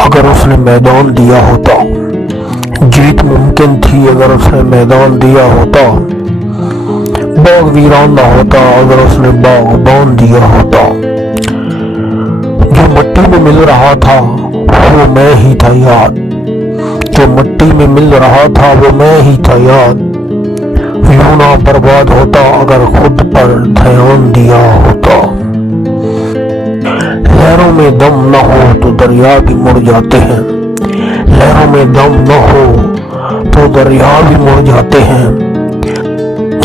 अगर उसने मैदान दिया होता, जीत मुमकिन थी अगर उसने मैदान दिया होता, बाग वीरान ना होता अगर उसने बागबान दिया होता। जो मिट्टी में मिल रहा था वो मैं ही था याद, जो मिट्टी में मिल रहा था वो मैं ही था याद। यूं ना बर्बाद होता अगर खुद पर ध्यान दिया होता। लहरों में दम न हो तो दरिया भी मुड़ जाते हैं, लहरों में दम न हो तो दरिया भी मुड़ जाते हैं।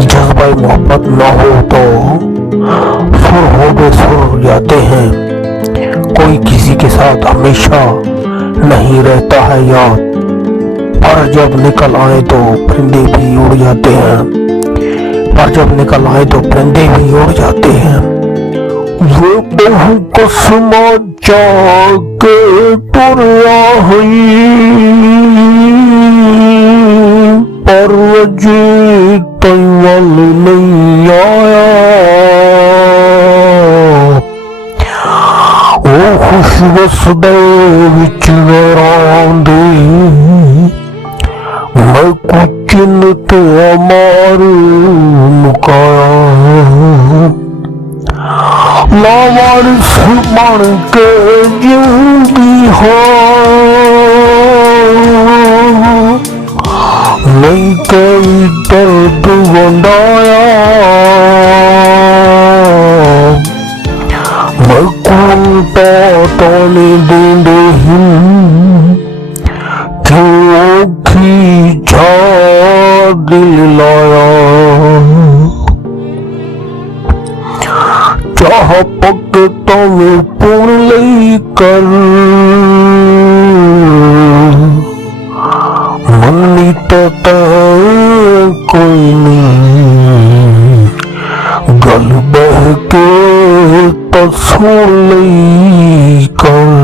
जज्बा मोहब्बत न हो तो सुर हो बेसुर जाते हैं। कोई किसी के साथ हमेशा नहीं रहता है याद, पर जब निकल आए तो परिंदे भी उड़ जाते हैं, पर जब निकल आए तो परिंदे भी उड़ जाते हैं। वो बहु कसमा जाके तुरया पर वजी तैवल नहीं आया। वो खुश वसदे विच वैरान दे मैं कुछ चिन्हत अमार मुकाया। लावारिस बन के जिंदी हो नहीं कोई दर्द वंडाया। मैं कौन ताने देंदे क्यों खींचा दिल लाया। चाह पकता में पुण लई कर मन्नी तो कोई नहीं गल बह के तो सुन लई कर।